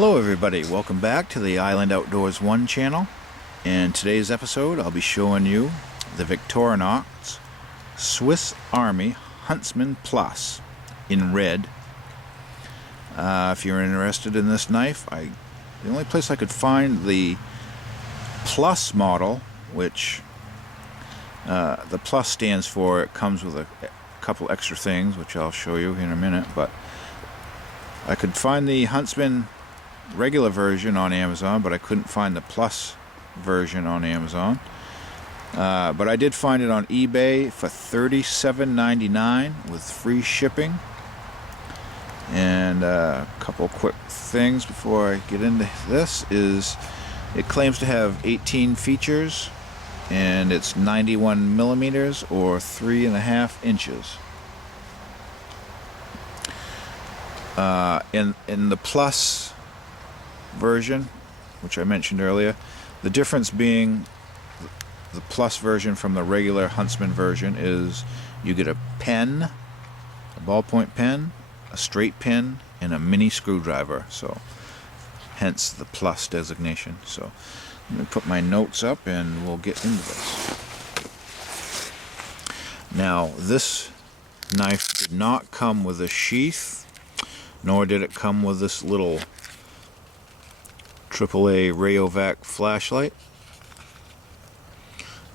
Hello everybody, welcome back to the Island Outdoors 1 channel. In today's episode I'll be showing you the Victorinox Swiss Army Huntsman Plus in red. If you're interested in this knife, the only place I could find the Plus model, which the Plus stands for, it comes with a couple extra things which I'll show you in a minute, but I could find the Huntsman regular version on Amazon, but I couldn't find the Plus version on Amazon. But I did find it on eBay for $37.99 with free shipping. And a couple quick things before I get into this is it claims to have 18 features, and it's 91 millimeters or 3.5 inches. In the Plus version, which I mentioned earlier, the difference being the Plus version from the regular Huntsman version is you get a pen, a ballpoint pen, a straight pen, and a mini screwdriver, so hence the Plus designation. So let me put my notes up and we'll get into this. Now, this knife did not come with a sheath, nor did it come with this little AAA Rayovac flashlight.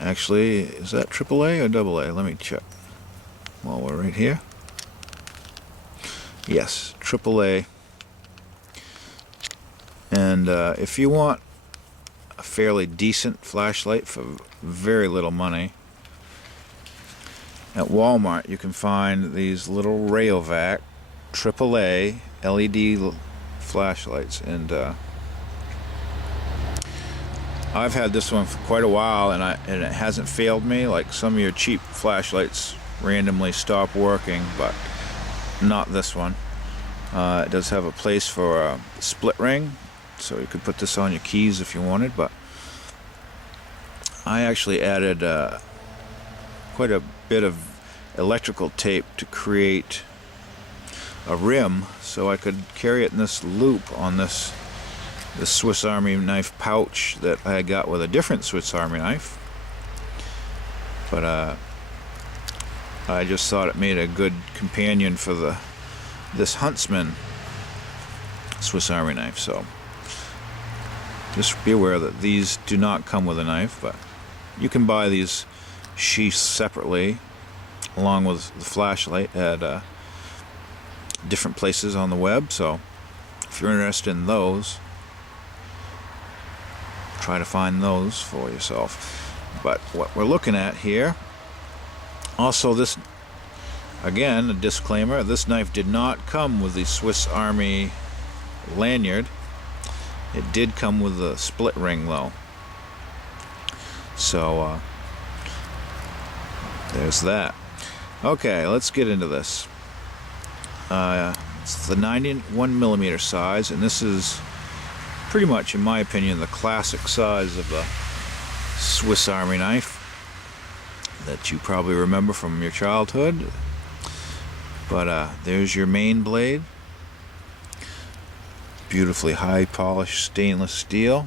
Actually, is that AAA or AA? Let me check while we're right here. Yes, AAA. And if you want a fairly decent flashlight for very little money, at Walmart you can find these little Rayovac AAA LED flashlights, and I've had this one for quite a while, and it hasn't failed me. Like some of your cheap flashlights randomly stop working, but not this one. It does have a place for a split ring, so you could put this on your keys if you wanted, but I actually added quite a bit of electrical tape to create a rim so I could carry it in this loop on this Swiss Army knife pouch that I got with a different Swiss Army knife. But I just thought it made a good companion for this Huntsman Swiss Army knife. So just be aware that these do not come with a knife, but you can buy these sheaths separately along with the flashlight at different places on the web. So if you're interested in those, try to find those for yourself. But what we're looking at here, also, this, again, a disclaimer, this knife did not come with the Swiss Army lanyard. It did come with the split ring though, so there's that. Okay, let's get into this. It's the 91 millimeter size, and this is pretty much, in my opinion, the classic size of a Swiss Army knife that you probably remember from your childhood. But there's your main blade. Beautifully high polished stainless steel.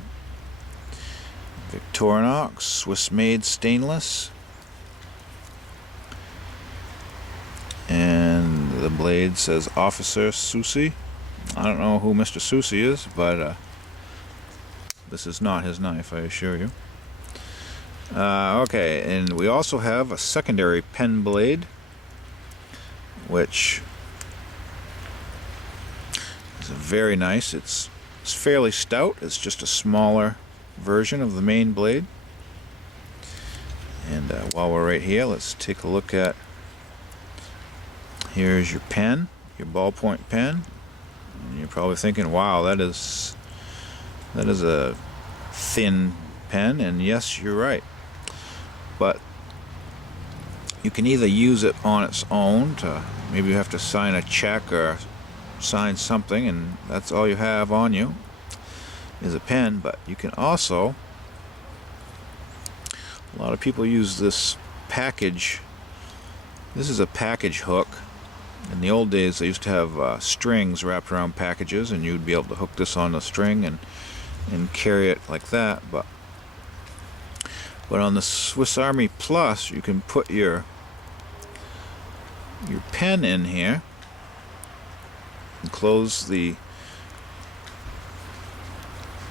Victorinox Swiss made stainless. And the blade says Officer Susi. I don't know who Mr. Susi is, but this is not his knife, I assure you. Okay, and we also have a secondary pen blade, which is very nice. It's fairly stout. It's just a smaller version of the main blade. And while we're right here, let's take a look at, here's your pen, your ballpoint pen. And you're probably thinking, wow, that is a thin pen, and yes, you're right. But you can either use it on its own to, maybe you have to sign a check or sign something, and that's all you have on you is a pen. But you can also, a lot of people use this package. This is a package hook In the old days, they used to have strings wrapped around packages, and you'd be able to hook this on the string and carry it like that. But on the Swiss Army Plus, you can put your pen in here and close the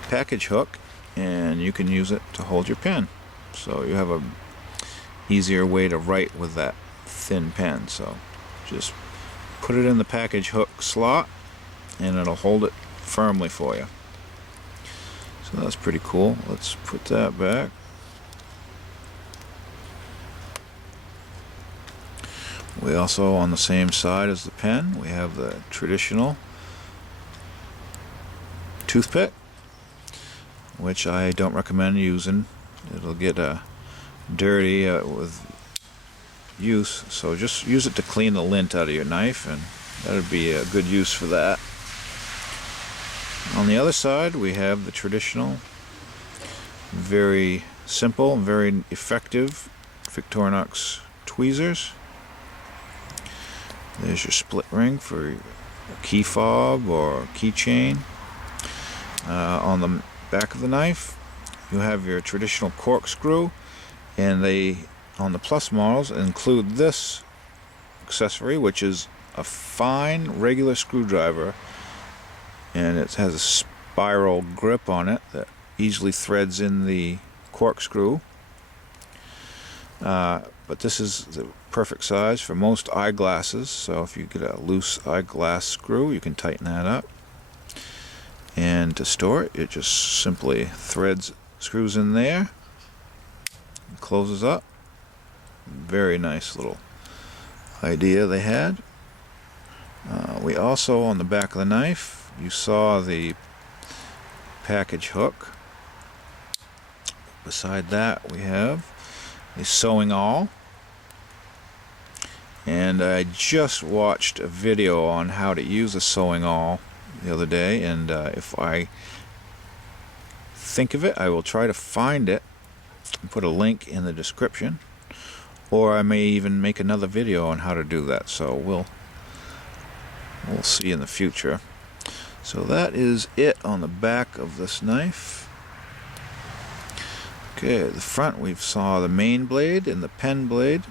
package hook, and you can use it to hold your pen. So you have a easier way to write with that thin pen. So just put it in the package hook slot and it'll hold it firmly for you. So that's pretty cool. Let's put that back. We also, on the same side as the pen, we have the traditional toothpick, which I don't recommend using. It'll get dirty with use, so just use it to clean the lint out of your knife, and that would be a good use for that. On the other side, we have the traditional, very simple, very effective Victorinox tweezers. There's your split ring for your key fob or keychain. On the back of the knife, you have your traditional corkscrew, and they, on the Plus models, include this accessory, which is a fine regular screwdriver, and it has a spiral grip on it that easily threads in the corkscrew. But this is the perfect size for most eyeglasses, so if you get a loose eyeglass screw, you can tighten that up. And to store it, it just simply screws in there, and closes up. Very nice little idea they had. We also, on the back of the knife, you saw the package hook. Beside that, we have a sewing awl. And I just watched a video on how to use a sewing awl the other day, and if I think of it, I will try to find it and put a link in the description, or I may even make another video on how to do that. So we'll see in the future. So that is it on the back of this knife. Okay, at the front we saw the main blade and the pen blade.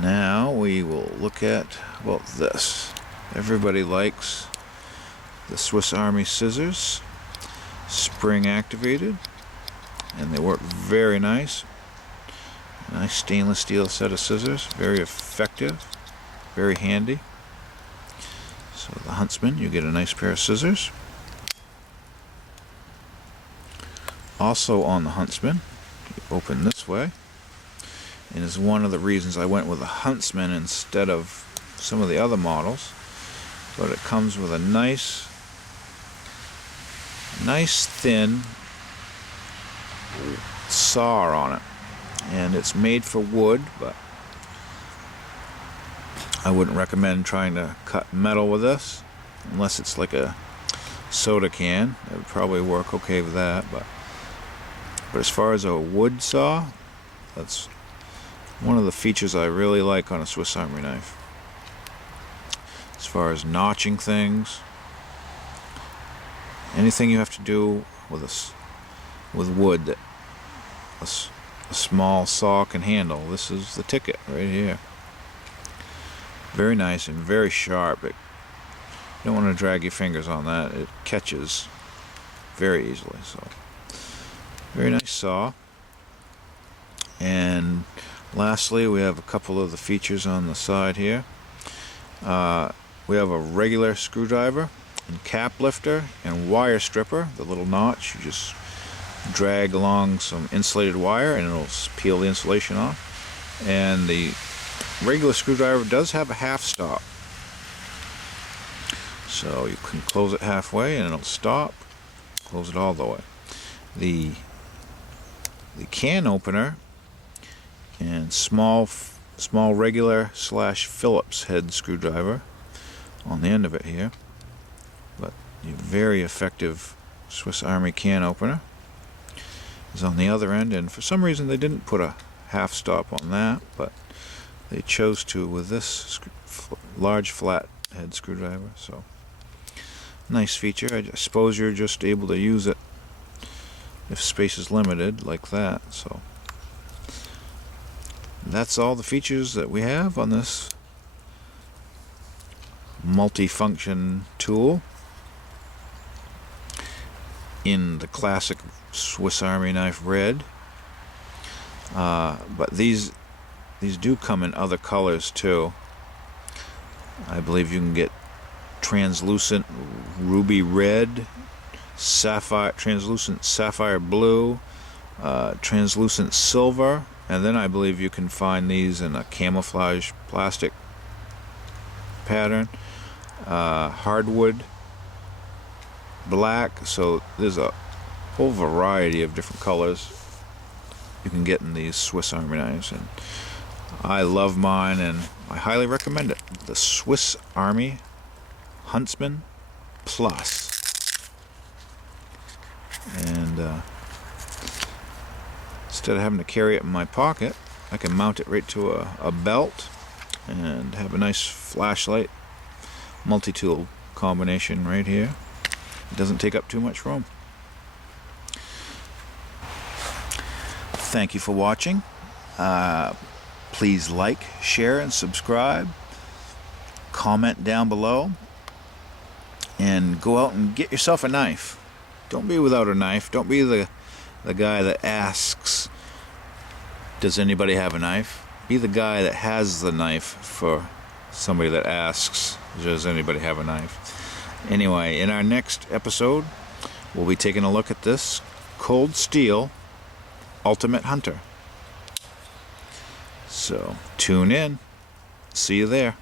Now we will look at, well, this. Everybody likes the Swiss Army scissors, spring activated, and they work very nice. A nice stainless steel set of scissors, very effective, very handy. So the Huntsman, you get a nice pair of scissors. Also on the Huntsman, you open this way, and is one of the reasons I went with a Huntsman instead of some of the other models. But it comes with a nice thin saw on it, and it's made for wood, but I wouldn't recommend trying to cut metal with this unless it's like a soda can. It would probably work okay with that, but as far as a wood saw, that's one of the features I really like on a Swiss Army knife. As far as notching things, anything you have to do with wood that a small saw can handle, this is the ticket right here. Very nice and very sharp. You don't want to drag your fingers on that. It catches very easily. So very nice saw. And lastly, we have a couple of the features on the side here. We have a regular screwdriver and cap lifter and wire stripper. The little notch, you just drag along some insulated wire and it'll peel the insulation off. And the regular screwdriver does have a half stop, so you can close it halfway and it'll stop, close it all the way. The can opener and small regular / Phillips head screwdriver on the end of it here, but the very effective Swiss Army can opener is on the other end, and for some reason they didn't put a half stop on that, but they chose to with this large flat head screwdriver. So nice feature. I suppose you're just able to use it if space is limited like that. So that's all the features that we have on this multi-function tool in the classic Swiss Army knife red. But these do come in other colors too. I believe you can get translucent ruby red, translucent sapphire blue, translucent silver, and then I believe you can find these in a camouflage plastic pattern, hardwood black. So there's a whole variety of different colors you can get in these Swiss Army knives, and I love mine and I highly recommend it. The Swiss Army Huntsman Plus. And instead of having to carry it in my pocket, I can mount it right to a belt and have a nice flashlight multi-tool combination right here. It doesn't take up too much room. Thank you for watching. Please like, share, and subscribe. Comment down below. And go out and get yourself a knife. Don't be without a knife. Don't be the guy that asks, does anybody have a knife? Be the guy that has the knife for somebody that asks, does anybody have a knife? Anyway, in our next episode, we'll be taking a look at this Cold Steel Ultimate Hunter. So, tune in. See you there.